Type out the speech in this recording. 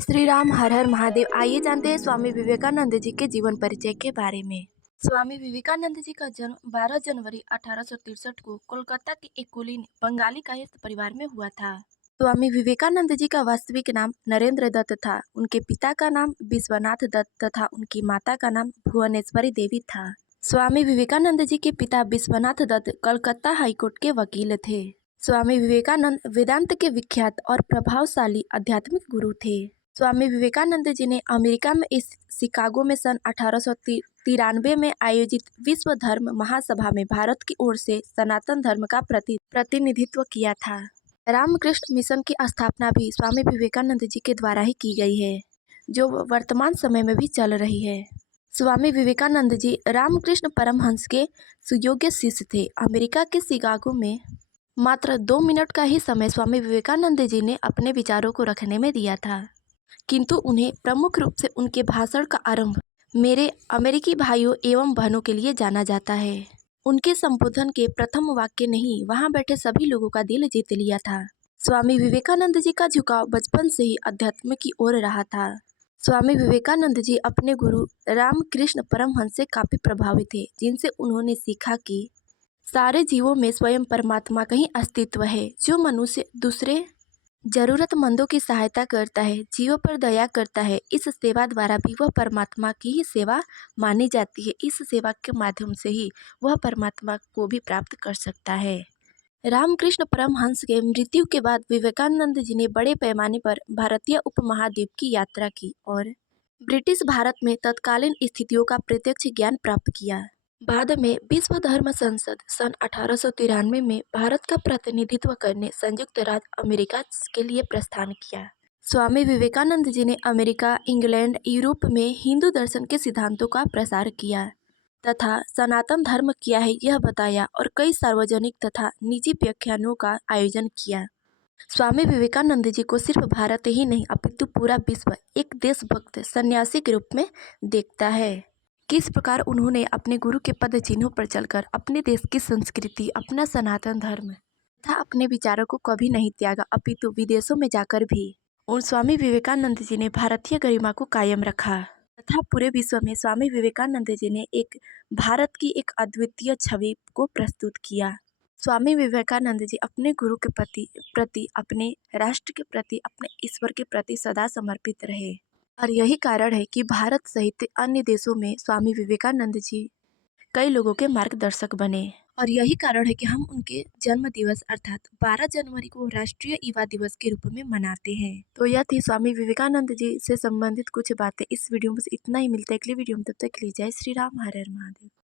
श्री राम हर हर महादेव। आइए जानते हैं स्वामी विवेकानंद जी के जीवन परिचय के बारे में। स्वामी विवेकानंद जी का जन्म 12 जनवरी 1863 को कोलकाता के एक कुलीन बंगाली कायस्थ परिवार में हुआ था। स्वामी विवेकानंद जी का वास्तविक नाम नरेंद्र दत्त था। उनके पिता का नाम विश्वनाथ दत्त तथा उनकी माता का नाम भुवनेश्वरी देवी था। स्वामी विवेकानंद जी के पिता विश्वनाथ दत्त कलकत्ता हाईकोर्ट के वकील थे। स्वामी विवेकानंद वेदांत के विख्यात और प्रभावशाली आध्यात्मिक गुरु थे। स्वामी विवेकानंद जी ने अमेरिका में इस शिकागो में सन 1893 में आयोजित विश्व धर्म महासभा में भारत की ओर से सनातन धर्म का प्रतिनिधित्व किया था। रामकृष्ण मिशन की स्थापना भी स्वामी विवेकानंद जी के द्वारा ही की गई है, जो वर्तमान समय में भी चल रही है। स्वामी विवेकानंद जी रामकृष्ण परमहंस के सुयोग्य शिष्य थे। अमेरिका के शिकागो में मात्र 2 मिनट का ही समय स्वामी विवेकानंद जी ने अपने विचारों को रखने में दिया था, किंतु उन्हें प्रमुख रूप से उनके भाषण का आरंभ मेरे अमेरिकी भाइयों एवं बहनों के लिए जाना जाता है। उनके संबोधन के प्रथम वाक्य ने ही वहां बैठे सभी लोगों का दिल जीत लिया था। स्वामी विवेकानंद जी का झुकाव बचपन से ही अध्यात्म की ओर रहा था। स्वामी विवेकानंद जी अपने गुरु रामकृष्ण परमहंस से काफी प्रभावित थे, जिनसे उन्होंने सीखा कि सारे जीवों में स्वयं परमात्मा का ही अस्तित्व है। जो मनुष्य दूसरे जरूरतमंदों की सहायता करता है, जीवों पर दया करता है, इस सेवा द्वारा भी वह परमात्मा की ही सेवा मानी जाती है। इस सेवा के माध्यम से ही वह परमात्मा को भी प्राप्त कर सकता है। रामकृष्ण परमहंस के मृत्यु के बाद विवेकानंद जी ने बड़े पैमाने पर भारतीय उपमहाद्वीप की यात्रा की और ब्रिटिश भारत में तत्कालीन स्थितियों का प्रत्यक्ष ज्ञान प्राप्त किया। बाद में विश्व धर्म संसद सन 1893 में भारत का प्रतिनिधित्व करने संयुक्त राज्य अमेरिका के लिए प्रस्थान किया। स्वामी विवेकानंद जी ने अमेरिका, इंग्लैंड, यूरोप में हिंदू दर्शन के सिद्धांतों का प्रसार किया तथा सनातन धर्म क्या है यह बताया और कई सार्वजनिक तथा निजी व्याख्यानों का आयोजन किया। स्वामी विवेकानंद जी को सिर्फ भारत ही नहीं अपितु पूरा विश्व एक देशभक्त सन्यासी के रूप में देखता है। किस प्रकार उन्होंने अपने गुरु के पद चिन्हों पर चलकर अपने देश की संस्कृति, अपना सनातन धर्म तथा अपने विचारों को कभी नहीं त्यागा, अपितु विदेशों में जाकर भी उन स्वामी विवेकानंद जी ने भारतीय गरिमा को कायम रखा तथा पूरे विश्व में स्वामी विवेकानंद जी ने एक भारत की एक अद्वितीय छवि को प्रस्तुत किया। स्वामी विवेकानंद जी अपने गुरु के प्रति, अपने राष्ट्र के प्रति, अपने ईश्वर के प्रति सदा समर्पित रहे और यही कारण है कि भारत सहित अन्य देशों में स्वामी विवेकानंद जी कई लोगों के मार्गदर्शक बने और यही कारण है कि हम उनके जन्म दिवस अर्थात 12 जनवरी को राष्ट्रीय युवा दिवस के रूप में मनाते हैं। तो यह थी स्वामी विवेकानंद जी से संबंधित कुछ बातें। इस वीडियो में बस इतना ही। मिलता है अगली वीडियो में, तब तक के लिए जय श्री राम, हर हर महादेव।